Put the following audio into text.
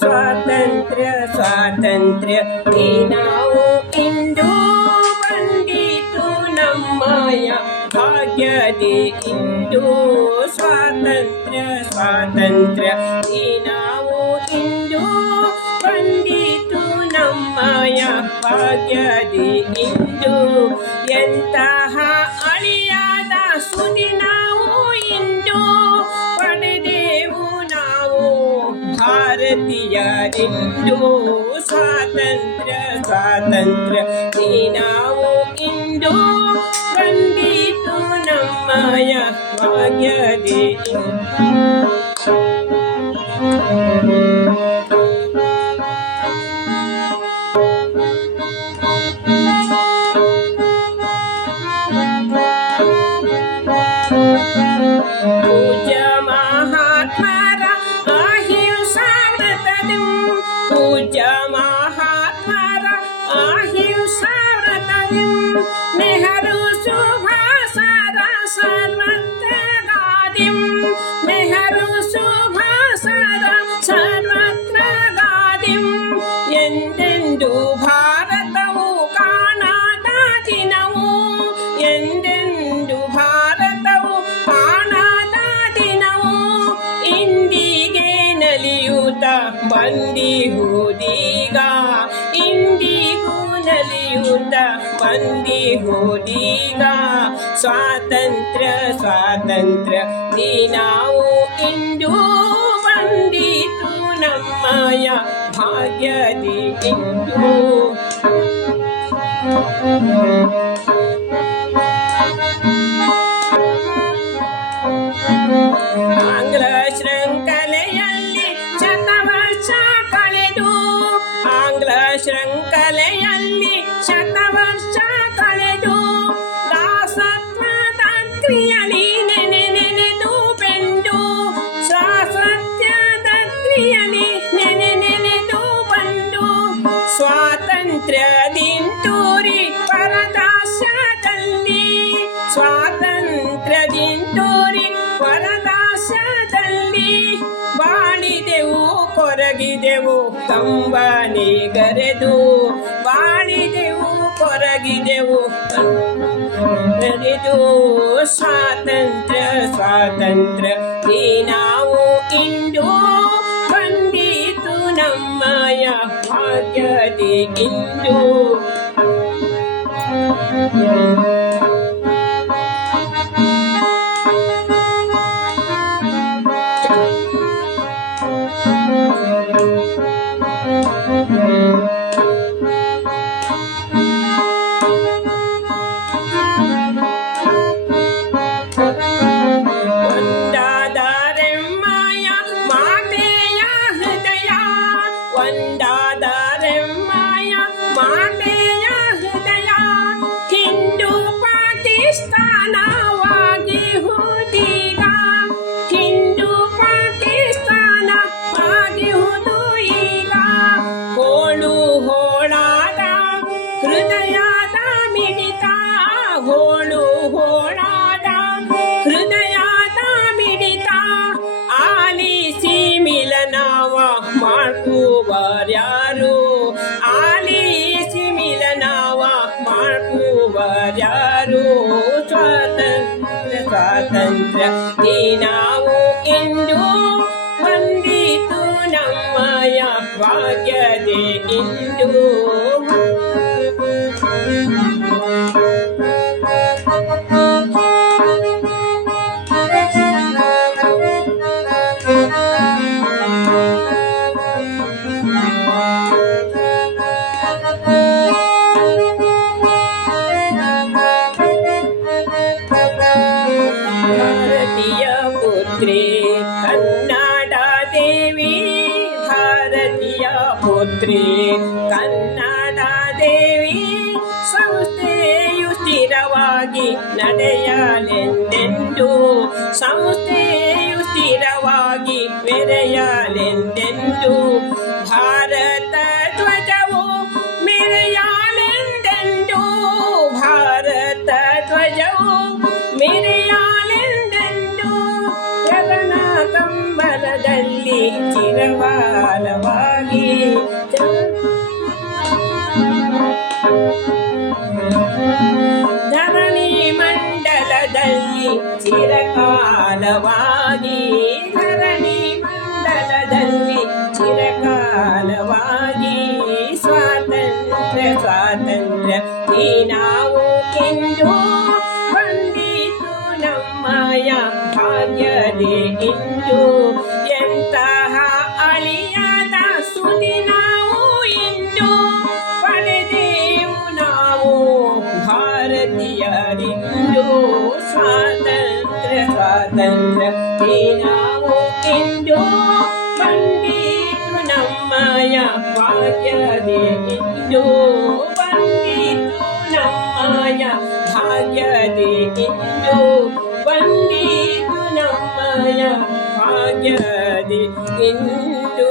ಸ್ವಾತಂತ್ರ್ಯ ಸ್ವಾತಂತ್ರ್ಯ ಈ ನಾವು ಇಂದು ಬಂದಿತು ನಮ್ಮಯ ಭಾಗ್ಯದಿ ಇಂದು ಸ್ವಾತಂತ್ರ್ಯ ಸ್ವಾತಂತ್ರ್ಯ ಈ ನಾವು ಇಂದು ಬಂದಿತು ನಮ್ಮಯ ಭಾಗ್ಯದಿ ಇಂದು ಭಾರತೀಯರಿಂದು ಸ್ವಾತಂತ್ರ್ಯ ಸ್ವಾತಂತ್ರ್ಯ ಈ ನಾವು ಇಂದು ಕಂಡಿತು ನಮ್ಮಯ ಭಾಗ್ಯದಿ ಪೂಜ್ಯ ಮಹಾತ್ಮರ ಅಹಿಂಸಾ ವ್ರತದಿಂ ಪೂಜ್ಯ ಮಹಾತ್ಮರ ಅಹಿಂಸಾ ವ್ರತದಿಂ ನೆಹರು ಸುಭಾಸರ ಸರ್ವತ್ರ ಗಾದಿಂ ನೆಹರು ಸುಭಾಸರ ಸರ್ವತ್ರ ಬಂದಿಹುದೀಗ ಇಂದಿಗೂ ನಲಿಯುತ್ತ ಬಂದಿಹುದೀಗ. ಸ್ವಾತಂತ್ರ್ಯ ಸ್ವಾತಂತ್ರ್ಯ ನೀ ನಾವು ಇಂದು ಬಂದಿತು ನಮ್ಮಯ ಭಾಗ್ಯದಿ ಇಂದು. ಸ್ವಾತಂತ್ರ್ಯದಿಂತೂರಿ ಪರದಾಸ್ಯದಲ್ಲಿ ಸ್ವಾತಂತ್ರ್ಯದಿಂತೂರಿ ಪರದಾಸ್ಯದಲ್ಲಿ ಬಾಳಿದೆವು, ಕೊರಗಿದೆವು ಕಂಬನಿಗರೆದು ಬಾಳಿದೆವು, ಕೊರಗಿದೆವು ಗರೆದು ಸ್ವಾತಂತ್ರ್ಯ ಸ್ವಾತಂತ್ರ್ಯ ಈ ನಾವು ಇಂದು jadi induk ಹೃದಯದ ಮಿಡಿತ, ಹೋಳು ಹೋಳಾದ. ಹೃದಯದ ಮಿಡಿತ, ಆಲಿಸಿ ಮಿಲನವ ಮಾಡ್ಕುವರ್ಯಾರು ಆಲಿಸಿ ಮಿಲನವ ಮಾಡ್ಕುವರ್ಯಾರು ಸ್ವಾತಂತ್ರ್ಯ ಸ್ವಾತಂತ್ರ್ಯ, ಈ ನಾವು ಇಂದು ಬಂದಿತು ನಮ್ಮಯ ಭಾಗ್ಯದೆ ಇಂದು. ಪುತ್ರೀ ಕನ್ನಡ ದೇವಿ, ಭಾರತೀಯ ಪುತ್ರಿ. ಕನ್ನಡ ದೇವಿ, ಸಂಸ್ಥೆಯು ಸ್ಥಿರವಾಗಿ ನಡೆಯಲೆಂದೆಂದು. ಸಂಸ್ಥೆಯು ಸ್ಥಿರವಾಗಿ ಮೆರೆಯಲೆಂದೆಂದು ಭಾರತ ಧ್ವಜವು ಮೆರೆಯಲೆಂದೆಂದು. ಭಾರತ ಧ್ವಜವು ಚಿರವಾಲವಾಗಿ ಧರಣಿ ಮಂಡಲದಲ್ಲಿ ಚಿರಕಾಲವಾಗಿ ಧರಣಿ ಮಂಡಲದಲ್ಲಿ ಚಿರಕಾಲವಾಗಿ ಸ್ವಾತಂತ್ರ್ಯ ಸ್ವಾತಂತ್ರ್ಯ ಈ ನಾವು ಇಂದು ಬಂದಿತು ನಮ್ಮಯ ಭಾಗ್ಯದೇ ಇಂದು ಸುದಿ ನಾವು ನಾವು ಭಾರತೀಯರಿಂದು ಸ್ವಾತಂತ್ರ್ಯ ಸ್ವಾತಂತ್ರ್ಯ ನಾವು ಇಂದು ಬಂದಿತು ನಮ್ಮಯ ಭಾಗ್ಯದೇ ಇಂದು ಬಂದಿತು ನಮ್ಮಯ ಭಾಗ್ಯದೇ ಇಂದು ಬಂದಿತು ನಮ್ಮಯ ಇಂದು